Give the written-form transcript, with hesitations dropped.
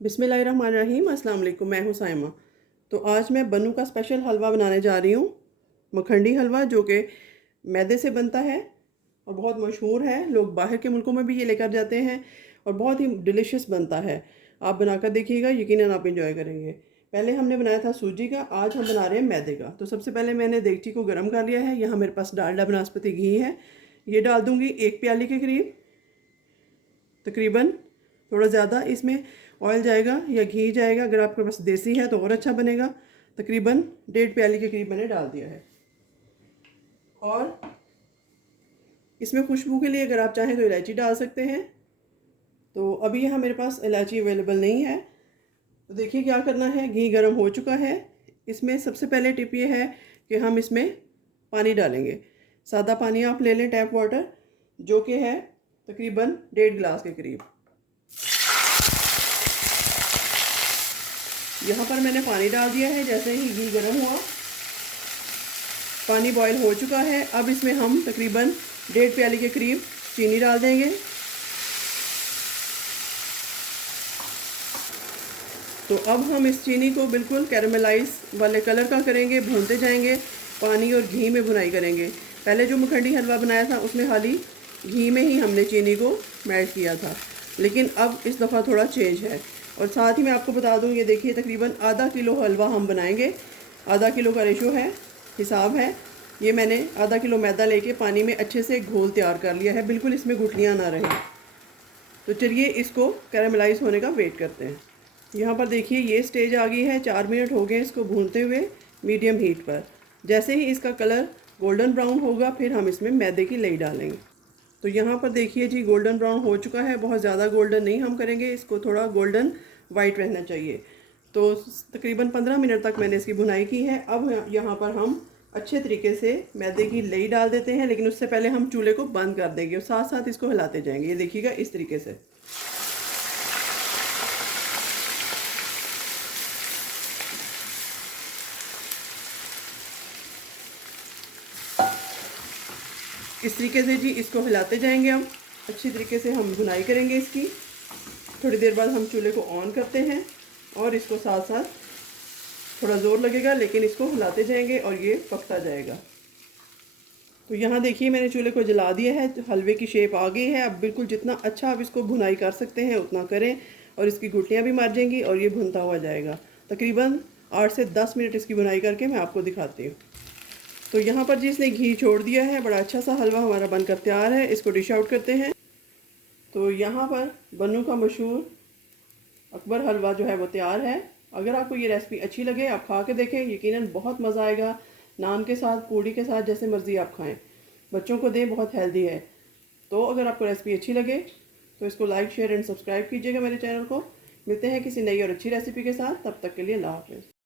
बिस्मिल्लाहिर्रहमानिर्रहीम। अस्सलाम वालेकुम। मैं हूँ साइमा। तो आज मैं बनू का स्पेशल हलवा बनाने जा रही हूँ। मखंडी हलवा जो कि मैदे से बनता है और बहुत मशहूर है। लोग बाहर के मुल्कों में भी ये लेकर जाते हैं और बहुत ही डिलीशियस बनता है। आप बनाकर देखिएगा, यकीनन आप इंजॉय करेंगे। पहले हमने बनाया था सूजी का, आज हम बना रहे हैं मैदे का। तो सबसे पहले मैंने देगची को गर्म कर लिया है। यहाँ मेरे पास डालडा बनास्पति घी है, ये डाल दूँगी 1 प्याली के करीब। तकरीबन थोड़ा ज़्यादा इसमें ऑयल जाएगा या घी जाएगा, अगर आपके पास देसी है तो और अच्छा बनेगा। तकरीबन 1.5 प्याली के करीब मैंने डाल दिया है। और इसमें खुशबू के लिए अगर आप चाहें तो इलायची डाल सकते हैं। तो अभी यहाँ मेरे पास इलायची अवेलेबल नहीं है। तो देखिए क्या करना है, घी गर्म हो चुका है। इसमें सबसे पहले टिप ये है कि हम इसमें पानी डालेंगे। सादा पानी आप ले लें, टैप वाटर, जो कि है तकरीबन 1.5 गिलास के करीब। यहाँ पर मैंने पानी डाल दिया है। जैसे ही घी गर्म हुआ, पानी बॉईल हो चुका है। अब इसमें हम तकरीबन 1.5 प्याली के करीब चीनी डाल देंगे। तो अब हम इस चीनी को बिल्कुल कैरमलाइज वाले कलर का करेंगे, भूनते जाएंगे, पानी और घी में भुनाई करेंगे। पहले जो मखंडी हलवा बनाया था उसमें खाली घी में ही हमने चीनी को मैश किया था, लेकिन अब इस दफ़ा थोड़ा चेंज है। और साथ ही मैं आपको बता दूं, ये देखिए तकरीबन आधा किलो हलवा हम बनाएंगे। आधा किलो का रेशो है, हिसाब है। ये मैंने आधा किलो मैदा लेके पानी में अच्छे से घोल तैयार कर लिया है, बिल्कुल इसमें गुठलियाँ ना रहें। तो चलिए इसको कैरामलाइज होने का वेट करते हैं। यहाँ पर देखिए ये स्टेज आ गई है। 4 मिनट हो गए इसको भूनते हुए मीडियम हीट पर। जैसे ही इसका कलर गोल्डन ब्राउन होगा, फिर हम इसमें मैदे की लई डालेंगे। तो यहाँ पर देखिए जी गोल्डन ब्राउन हो चुका है। बहुत ज़्यादा गोल्डन नहीं हम करेंगे, इसको थोड़ा गोल्डन वाइट रहना चाहिए। तो तकरीबन 15 मिनट तक मैंने इसकी भुनाई की है। अब यहाँ पर हम अच्छे तरीके से मैदे की लई डाल देते हैं, लेकिन उससे पहले हम चूल्हे को बंद कर देंगे और साथ साथ इसको हिलाते जाएंगे। ये देखिएगा इस तरीके से। इस तरीके से जी इसको हिलाते जाएंगे। अब अच्छी तरीके से हम भुनाई करेंगे इसकी। थोड़ी देर बाद हम चूल्हे को ऑन करते हैं और इसको साथ साथ, थोड़ा ज़ोर लगेगा लेकिन इसको हिलाते जाएंगे और ये पकता जाएगा। तो यहाँ देखिए मैंने चूल्हे को जला दिया है, तो हलवे की शेप आ गई है। अब बिल्कुल जितना अच्छा आप इसको भुनाई कर सकते हैं उतना करें, और इसकी गुठलियाँ भी मर जाएंगी और ये भुनता हुआ जाएगा। तकरीबन 8 से 10 मिनट इसकी भुनाई करके मैं आपको दिखाती हूँ। तो यहाँ पर जिसने घी छोड़ दिया है, बड़ा अच्छा सा हलवा हमारा बनकर तैयार है। इसको डिश आउट करते हैं। तो यहाँ पर बनू का मशहूर अकबर हलवा जो है वो तैयार है। अगर आपको ये रेसिपी अच्छी लगे, आप खा के देखें, यकीनन बहुत मज़ा आएगा। नान के साथ, पूड़ी के साथ, जैसे मर्ज़ी आप खाएं। बच्चों को दें, बहुत हेल्दी है। तो अगर आपको रेसिपी अच्छी लगे तो इसको लाइक, शेयर एंड सब्सक्राइब कीजिएगा मेरे चैनल को। मिलते हैं किसी नई और अच्छी रेसिपी के साथ। तब तक के लिए अल्लाह हाफ़िज़।